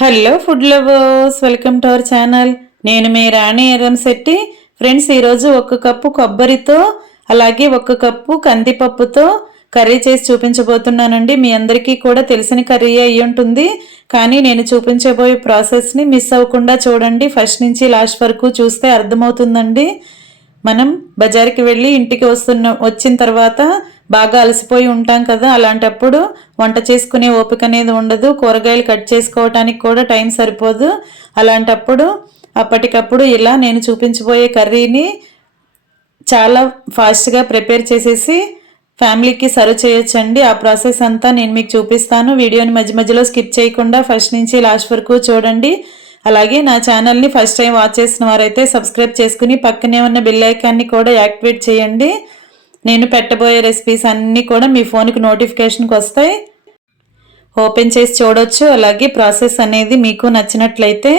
Hello food lovers, welcome to our channel. నేను మీ రాణి Erramsetti. Friends, ఈరోజు 1 cup కొబ్బరితో అలాగే 1 కప్పు కందిపప్పుతో కర్రీ చేసి చూపించబోతున్నానండి. మీ అందరికీ కూడా తెలిసిన కర్రీ అయి ఉంటుంది, కానీ నేను చూపించబోయే ప్రాసెస్ని మిస్ అవ్వకుండా చూడండి. ఫస్ట్ నుంచి లాస్ట్ వరకు చూస్తే అర్థమవుతుందండి. మనం బజార్కి వెళ్ళి ఇంటికి వచ్చిన తర్వాత బాగా అలసిపోయి ఉంటాం కదా, అలాంటప్పుడు వంట చేసుకునే ఓపిక అనేది ఉండదు. కూరగాయలు కట్ చేసుకోవడానికి కూడా టైం సరిపోదు. అలాంటప్పుడు అప్పటికప్పుడు ఇలా నేను చూపించబోయే కర్రీని చాలా ఫాస్ట్గా ప్రిపేర్ చేసేసి ఫ్యామిలీకి సర్వ్ చేయొచ్చండి. ఆ ప్రాసెస్ అంతా నేను మీకు చూపిస్తాను. వీడియోని మధ్య మధ్యలో స్కిప్ చేయకుండా ఫస్ట్ నుంచి లాస్ట్ వరకు చూడండి. అలాగే నా ఛానల్ని ఫస్ట్ టైం వాచ్ చేసిన వారైతే సబ్స్క్రైబ్ చేసుకుని పక్కనే ఉన్న బెల్ ఐకాన్ని కూడా యాక్టివేట్ చేయండి. నేను పెట్టబోయే రెసిపీస్ అన్నీ కూడా మీ ఫోన్కి నోటిఫికేషన్కి వస్తాయి. ఓపెన్ చేసి చూడొచ్చు. అలాగే ప్రాసెస్ అనేది మీకు నచ్చినట్లయితే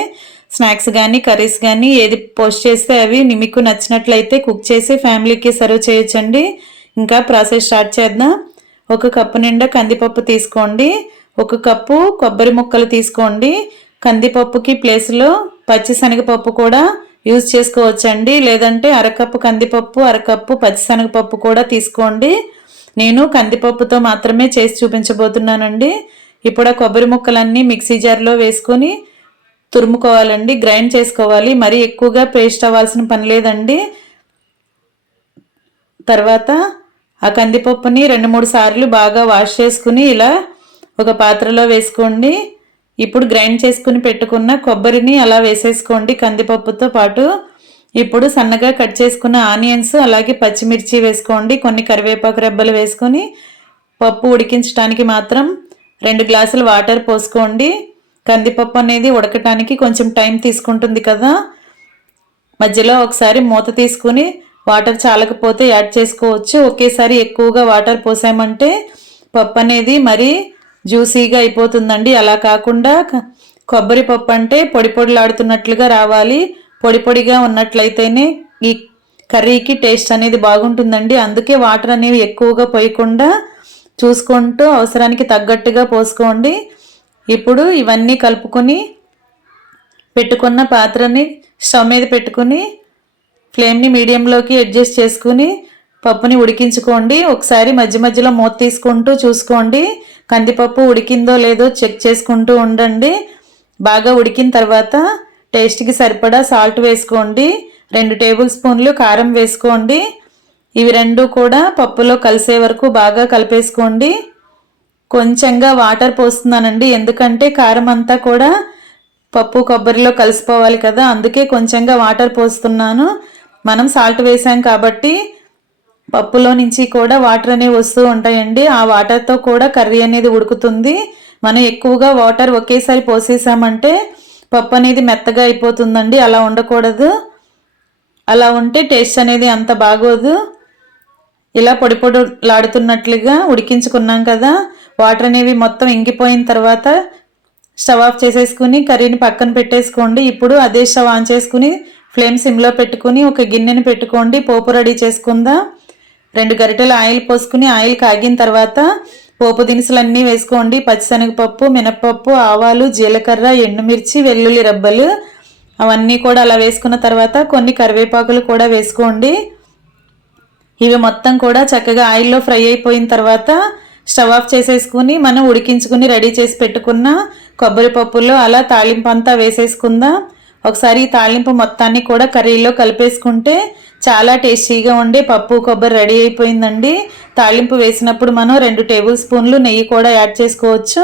స్నాక్స్ కానీ కర్రీస్ కానీ ఏది పోస్ట్ చేస్తే అవి మీకు నచ్చినట్లయితే కుక్ చేసి ఫ్యామిలీకి సర్వ్ చేయొచ్చండి. ఇంకా ప్రాసెస్ స్టార్ట్ చేద్దాం. 1 కప్పు నిండా కందిపప్పు తీసుకోండి. 1 కప్పు కొబ్బరి ముక్కలు తీసుకోండి. కందిపప్పుకి ప్లేస్లో పచ్చిశనగపప్పు కూడా యూజ్ చేసుకోవచ్చండి. లేదంటే అరకప్పు కందిపప్పు, అరకప్పు పచ్చిశనగపప్పు కూడా తీసుకోండి. నేను కందిపప్పుతో మాత్రమే చేసి చూపించబోతున్నానండి. ఇప్పుడు ఆ కొబ్బరి ముక్కలన్నీ మిక్సీ జార్లో వేసుకొని తురుముకోవాలండి, గ్రైండ్ చేసుకోవాలి. మరీ ఎక్కువగా పేస్ట్ అవ్వాల్సిన పని లేదండి. తర్వాత ఆ కందిపప్పుని 2-3 సార్లు బాగా వాష్ చేసుకుని ఇలా ఒక పాత్రలో వేసుకోండి. ఇప్పుడు గ్రైండ్ చేసుకుని పెట్టుకున్న కొబ్బరిని అలా వేసేసుకోండి కందిపప్పుతో పాటు. ఇప్పుడు సన్నగా కట్ చేసుకున్న ఆనియన్స్ అలాగే పచ్చిమిర్చి వేసుకోండి. కొన్ని కరివేపాకు రెబ్బలు వేసుకొని పప్పు ఉడికించడానికి మాత్రం 2 గ్లాసులు వాటర్ పోసుకోండి. కందిపప్పు అనేది ఉడకటానికి కొంచెం టైం తీసుకుంటుంది కదా. మధ్యలో ఒకసారి మూత తీసుకుని వాటర్ చాలకపోతే యాడ్ చేసుకోవచ్చు. ఒకేసారి ఎక్కువగా వాటర్ పోసామంటే పప్పు అనేది మరీ జ్యూసీగా అయిపోతుందండి. అలా కాకుండా కొబ్బరి పప్పు అంటే పొడి పొడిలాడుతున్నట్లుగా రావాలి. పొడి పొడిగా ఉన్నట్లయితేనే ఈ కర్రీకి టేస్ట్ అనేది బాగుంటుందండి. అందుకే వాటర్ అనేవి ఎక్కువగా పోయకుండా చూసుకుంటూ అవసరానికి తగ్గట్టుగా పోసుకోండి. ఇప్పుడు ఇవన్నీ కలుపుకొని పెట్టుకున్న పాత్రని స్టవ్ మీద పెట్టుకుని ఫ్లేమ్ని మీడియంలోకి అడ్జస్ట్ చేసుకుని పప్పుని ఉడికించుకోండి. ఒకసారి మధ్య మధ్యలో మూత తీసుకుంటూ చూసుకోండి. కందిపప్పు ఉడికిందో లేదో చెక్ చేసుకుంటూ ఉండండి. బాగా ఉడికిన తర్వాత టేస్ట్కి సరిపడా సాల్ట్ వేసుకోండి. 2 టేబుల్ స్పూన్లు కారం వేసుకోండి. ఇవి 2 కూడా పప్పులో కలిసే వరకు బాగా కలిపేసుకోండి. కొంచెంగా వాటర్ పోస్తున్నానండి, ఎందుకంటే కారం అంతా కూడా పప్పు కొబ్బరిలో కలిసిపోవాలి కదా, అందుకే కొంచెంగా వాటర్ పోస్తున్నాను. మనం సాల్ట్ వేసాం కాబట్టి పప్పులో నుంచి కూడా వాటర్ అనేవి వస్తూ ఉంటాయండి. ఆ వాటర్తో కూడా కర్రీ అనేది ఉడుకుతుంది. మనం ఎక్కువగా వాటర్ ఒకేసారి పోసేసామంటే పప్పు అనేది మెత్తగా అయిపోతుందండి. అలా ఉండకూడదు. అలా ఉంటే టేస్ట్ అనేది అంత బాగోదు. ఇలా పొడి పొడిలాడుతున్నట్లుగా ఉడికించుకున్నాం కదా. వాటర్ అనేవి మొత్తం ఇంకిపోయిన తర్వాత స్టవ్ ఆఫ్ చేసేసుకుని కర్రీని పక్కన పెట్టేసుకోండి. ఇప్పుడు అదే స్టవ్ ఆన్ చేసుకుని ఫ్లేమ్ సిమ్లో పెట్టుకుని ఒక గిన్నెని పెట్టుకోండి. పోపు రెడీ చేసుకుందాం. 2 గరిటెల ఆయిల్ పోసుకుని ఆయిల్ కాగిన తర్వాత పోపు దినుసులన్నీ వేసుకోండి. పచ్చిశనగపప్పు, మినపప్పు, ఆవాలు, జీలకర్ర, ఎండుమిర్చి, వెల్లుల్లి రబ్బలు అవన్నీ కూడా అలా వేసుకున్న తర్వాత కొన్ని కరివేపాకులు కూడా వేసుకోండి. ఇవి మొత్తం కూడా చక్కగా ఆయిల్లో ఫ్రై అయిపోయిన తర్వాత స్టవ్ ఆఫ్ చేసేసుకుని మనం ఉడికించుకుని రెడీ చేసి పెట్టుకున్న కొబ్బరి పప్పులో అలా తాలింపు అంతా వేసేసుకుందాం. ఒకసారి ఈ తాలింపు మొత్తాన్ని కూడా కర్రీలో కలిపేసుకుంటే చాలా టేస్టీగా ఉండే పప్పు కొబ్బరి రెడీ అయిపోయిందండి. తాలింపు వేసినప్పుడు మనం 2 టేబుల్ స్పూన్లు నెయ్యి కూడా యాడ్ చేసుకోవచ్చు.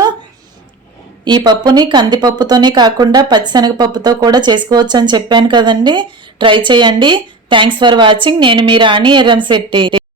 ఈ పప్పుని కందిపప్పుతోనే కాకుండా పచ్చిశనగపప్పుతో కూడా చేసుకోవచ్చు అని చెప్పాను కదండి. ట్రై చేయండి. Thanks for watching. నేను మీ రాణి ఎర్రంశెట్టి.